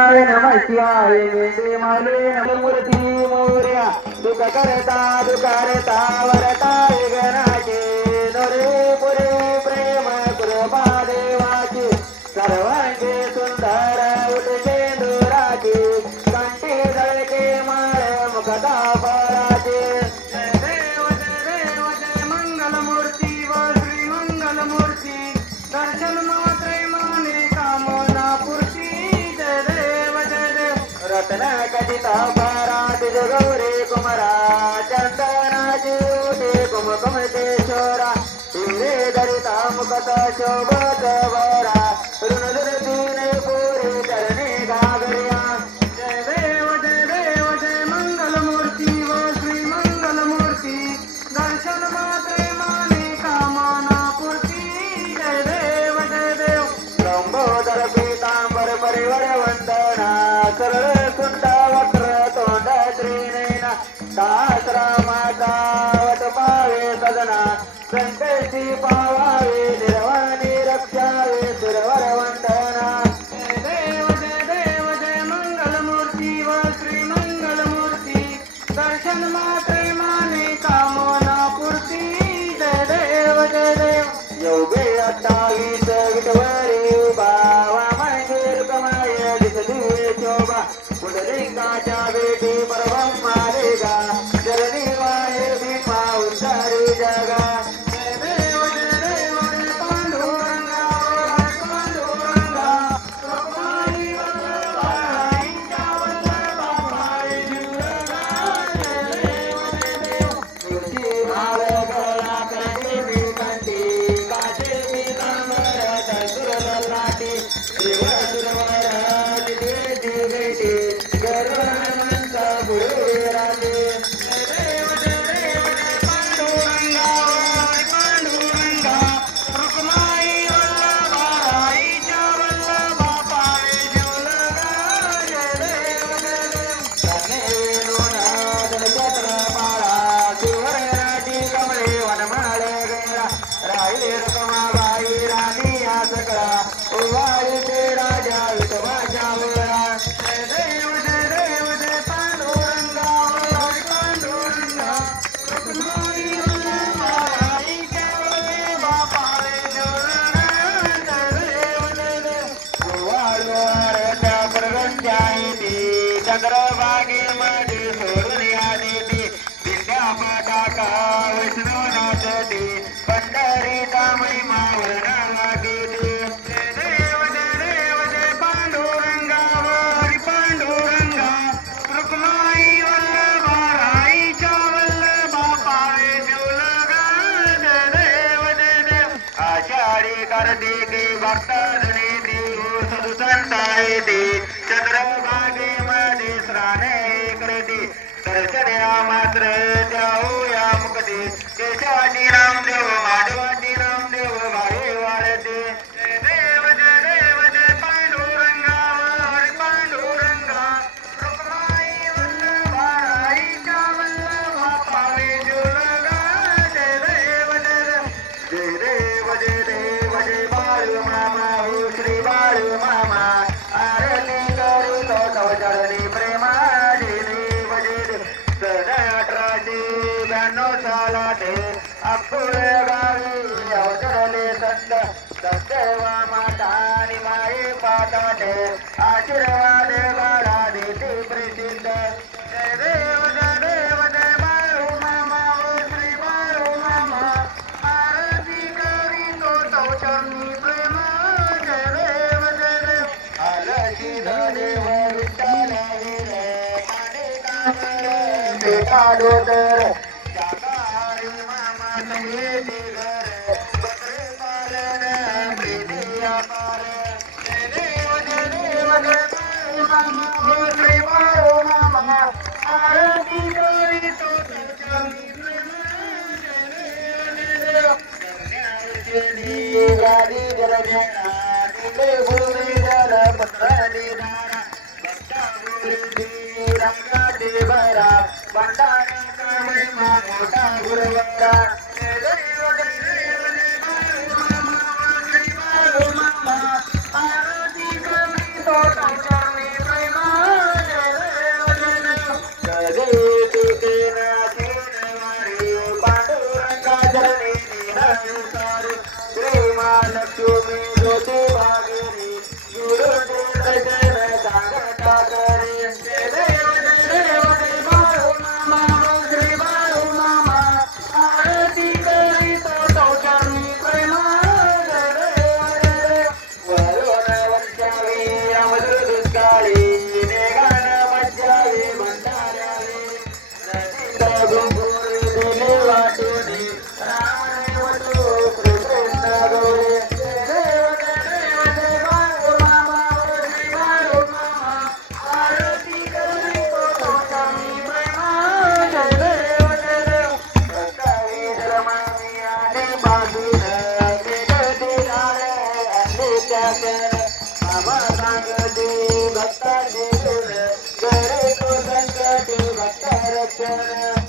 नमः शिवाय वेदे माले नमूर्ती मोर्या दुःख करता वरता गणाचे नरे पुरे प्रेम कृपा देवाची सर्वांगे सुंदर उठे दुराची कंठी दळके माळ मुखता पराचे जय देव जय मंगलमूर्ती व श्री मंगलमूर्ती दर्शन मात्रे माने कामना पूर्ती रत्न कथिता भारात गौरे कुमरा चंदनाची उठे कुमकुम शोरा हिरे धरिता मुखत शोभत वरा ऋणदीने पुरे चरणे घागर्या जय देव जय मंगलमूर्ती व श्री मंगलमूर्ती दर्शन मात्रे माने कामना पूर्ती जय देव लंबोदर पीतांबर परिवर वंदना सरळ दासरामाचा वट पावे सदना संकटी पावावे निर्वाणी रक्षावे सुरवर वंदना जय देव जय मंगलमूर्ती व श्री मंगलमूर्ती दर्शन मात्रे माने कामना पूर्ती जय देव योगे 28 विठवरी उभा वामंगीर कमाय दिसली शोभा पुंडलिकाच्या बेटी परब्रह्मा रेगा जरणी वाहे भीमा उद्धारी जगा जय देव पांडुरंगा रुक्माई वल्लभाईच्या वल्लभाई जुलगा जय देव तुळशी माळ गळा कंठी बिलकंठी काचे पीतांबर तसुर लाटी देव सुरवर दिवे बेटी चंद्रभागे मध्ये सोडून या देती विद्या पाटाका वैष्णवनाथ ती पंढरी तामणी मावळणा लागेती जय पांडुरंगा हरी पांडुरंगा रुक्माई वल्लभाईच्या वल्लभा पावे शिवलगा जय देव आषाढी कार्तिकी भक्तजनी देव सदुसंतायती चंद्रभागे दर्शन्या मात्र जाऊया मुक्ती केशवानी रामदेव माधवानी रामदेव भाई वाळते जय देव पांडुरंगा हरी पांडुरंगा रुक्माई वल्लभाईच्या वल्लभा पावे जुलगा जय देव बाळू मामा हो श्री बाळू मामा आरती करीतो चरणी प्रेमा अक्कुळे गावी अवतरले संत सत्यवा मातानी माई पाताटे आशीर्वाद गाला देते प्रसिद्ध जय देव जय बाळू मामा ओ श्री बाळू मामा आरती करीतो तो चरणी प्रेम जय देव आलशी देव विठ्ठल रे पाणी काढो तर मोठा गुरुवरा आरती करी तो रक्षण